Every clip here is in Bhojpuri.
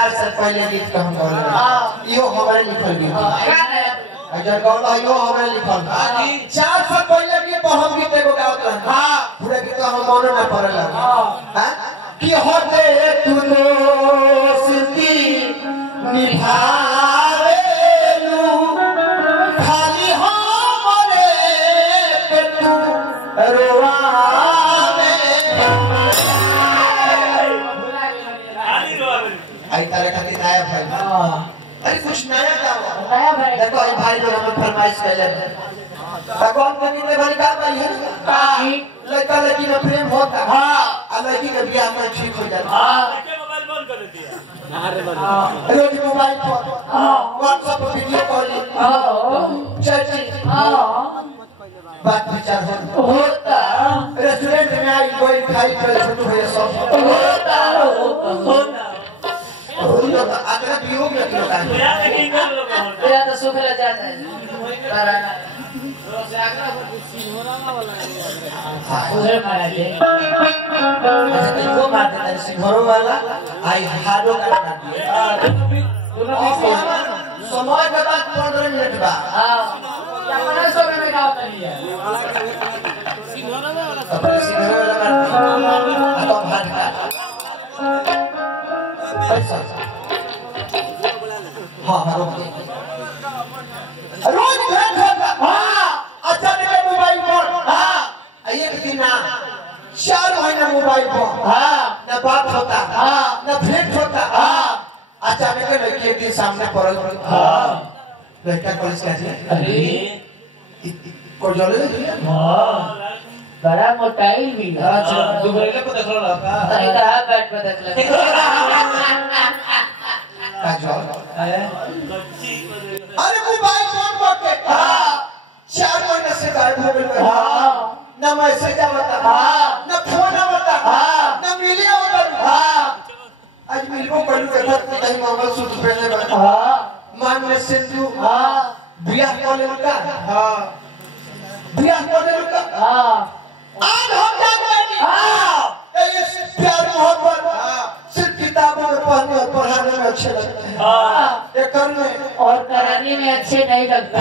4 साल पहले गीत का हम गावले इहो हमारे लिखल गीत अजर गौला इहो हमारे लिखल 4 साल पहले गीत हम गीत एगो गावत रहे हां पूरा गीत हम मनो ना पड़ल हां कि होते तू दोस्ती निभावेलू खाली हमरे के तू रोवावे आई तारे खातिर नया भाई अरे कुछ नया गाओ नया भाई देखो आई भाई लोग हम फरमाइश कैले भगवान के दिन में भाई का भाई है लड़का लड़की में प्रेम होता हां और लड़की के ब्याह में ठीक हो जाता हां मोबाइल बंद कर दिया अरे रोज मोबाइल पर व्हाट्सएप पर वीडियो कॉल चैटिंग बात विचार होता रेस्टोरेंट में आई कोई खाई कर छोटू भैया सब होता अगला वियोग में क्यों का मेरा तो सुख लग जाता है से आगरा सिंघोरामा वाला उधर मारा दे अच्छा तुमको मार देता है सिंघोरो वाला आई हाडो काट दिए समय के बाद 15 मिनट बाद हां अपना समय में गाओ तलिए सिंघोरामा वाला तो भाट का पैसा हां रोज भेंट होता हां अच्छा मेरे मोबाइल पर हां एक दिन ना 4 महीना मोबाइल पर हां ना बात होता हां ना भेंट होता हां अचानक लड़की एक दिन सामने पड़ल हां लड़का कॉलेज का अरे को जोले हां बड़ा मोटाई भी अच्छा दुबरेले को देखलो ना का अरे कहां बैठ पे देखले का जो अरे मोबाइल फोन पके हां 4 महीने से गायब हो गए हां ना मैसेज आवता हां ना फोन आवता हां ना मिली आवता हां आज मिलबो करू देखत नहीं मंगल सूत्र पहले हां मान में सिंधु हां बियाह कर लेलका हां बियाह कर लेलका हां आज हम जानते हैं हां ये प्यार मोहब्बत सिर्फ किताबों में पढ़ने और पढ़ाने में अच्छे लगते हैं हां ये करने और कराने में अच्छे नहीं लगते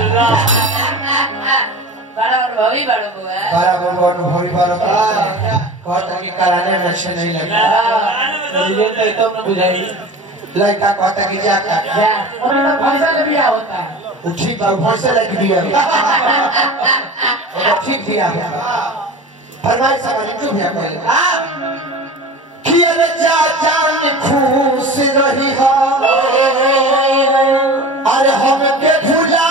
बराबर भवी बड़ा कहता कि कराने में अच्छे नहीं लगते रिजल्ट तो एकदम न बुझाई लड़का कहता कि जाता जा और तो भैंसा ले बिया होता है ठीक बा भैंसा ले बिया और ठीक बिया फरमाइश समझ क्यों बिया कर हां कि अरे जान खुश रही हो अरे हम के भुला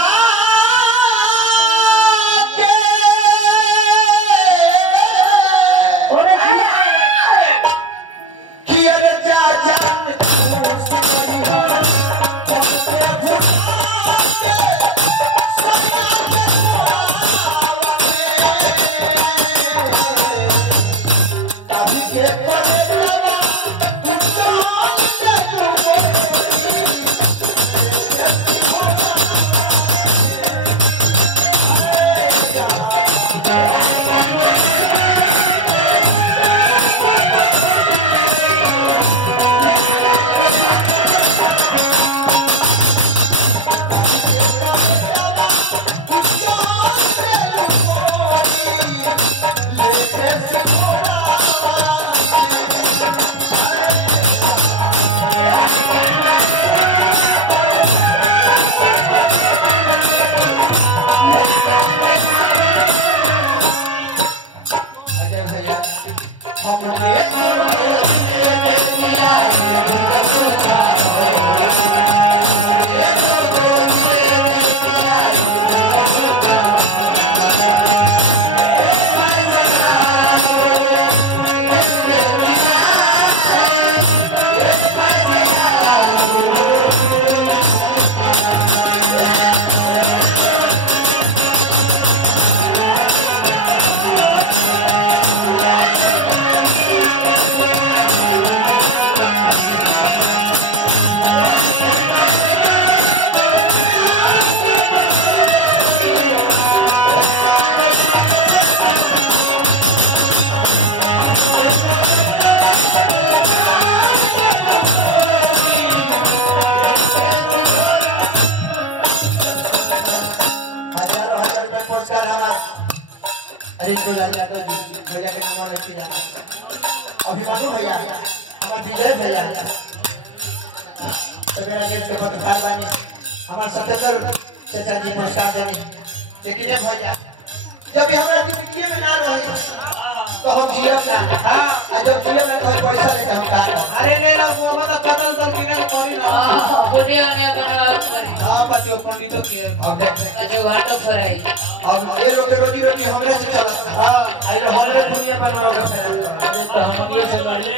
पुरस्कार हमारा अरे तो यादव जी भैया के नाम लेके जाना अभिमानु भैया हमारे विजय भैया सवेरा देश के पत्रकार बने हमारे 77 चाचा जी पुरस्कार देने लेकिन भैया जब हमारा मिट्टी में ना रहे तो हम जियब ना हां जब जियब ना तो पैसा लेके हम का अरे ले लो वो मतलब कतल तो किने करी ना बुढ़िया ने करा करी हां पतियो पंडित के अब जो घाटो फराई अब ये लोग के रोजी रोटी हमरे से चला हां आई लो हमरे दुनिया पर ना तो हम ये से गाड़ी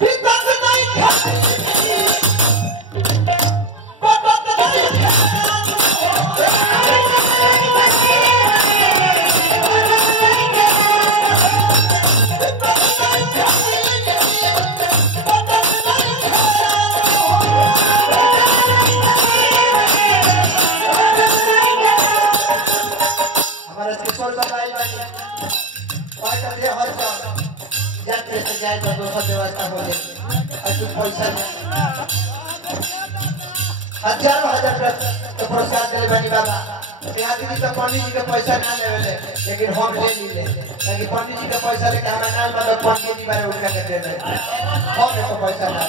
विकास नहीं जाए तो दोसर व्यवस्था हो जाए पैसा हजारों हजार तो पुरस्कार दिले बनी बाबा यहाँ दीदी तो पंडित जी के पैसा ना लेवे लेकिन हम ले ली ताकि पंडित जी के पैसा लेके हमारे नाम मतलब पंडित जी बारे उठा के दे दे हम तो पैसा ना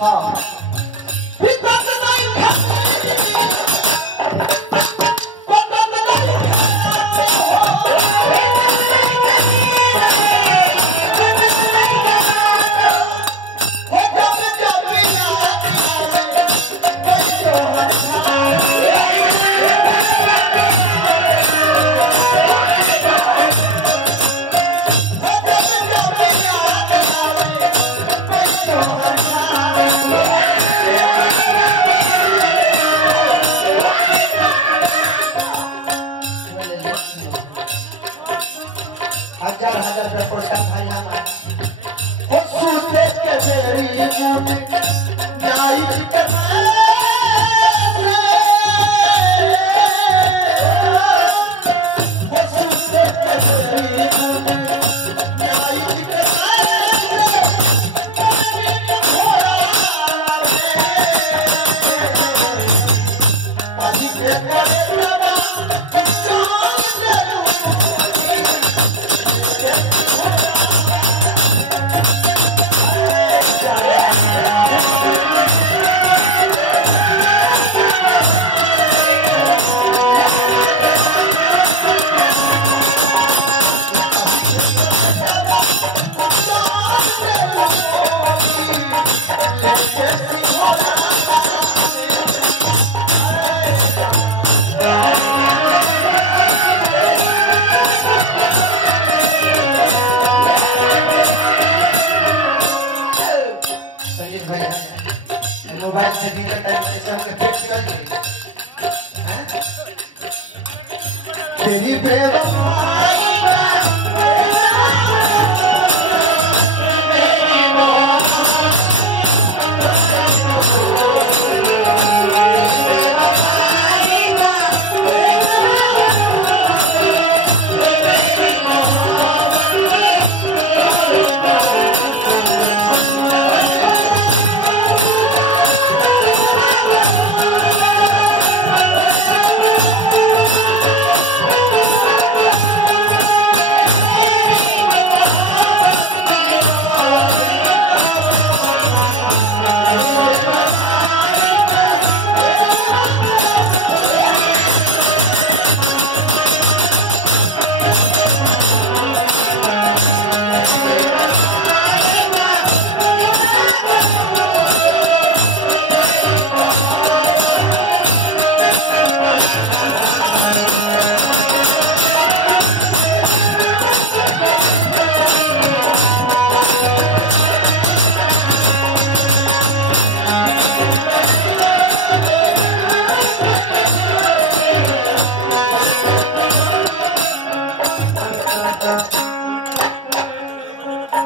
हाँ मोबाइल से भी तेरी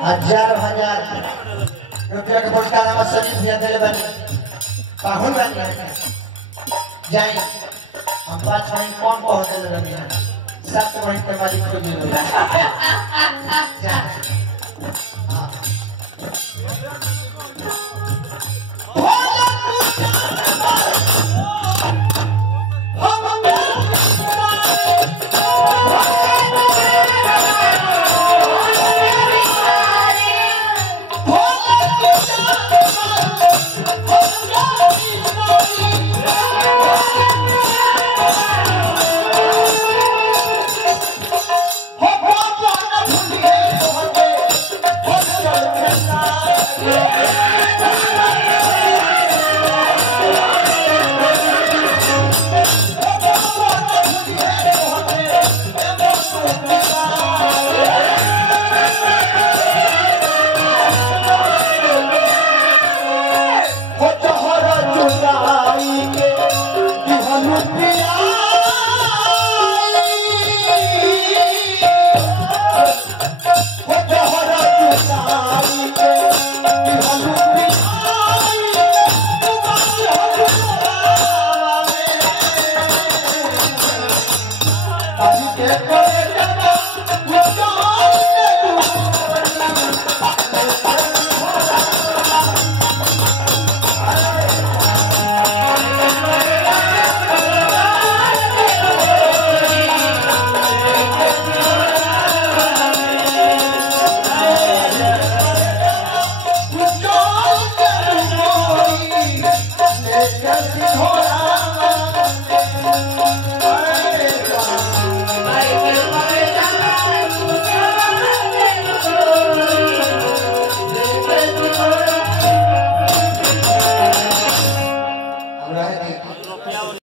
हजार हजार रुपया के पुरस्कार हमारे संजीत भैया दिले बनी पाहुन बनी जाए हम 5 मिनट कौन पहुंच दिले बनी 7 मिनट के मालिक को मिल रहा नमस्ते।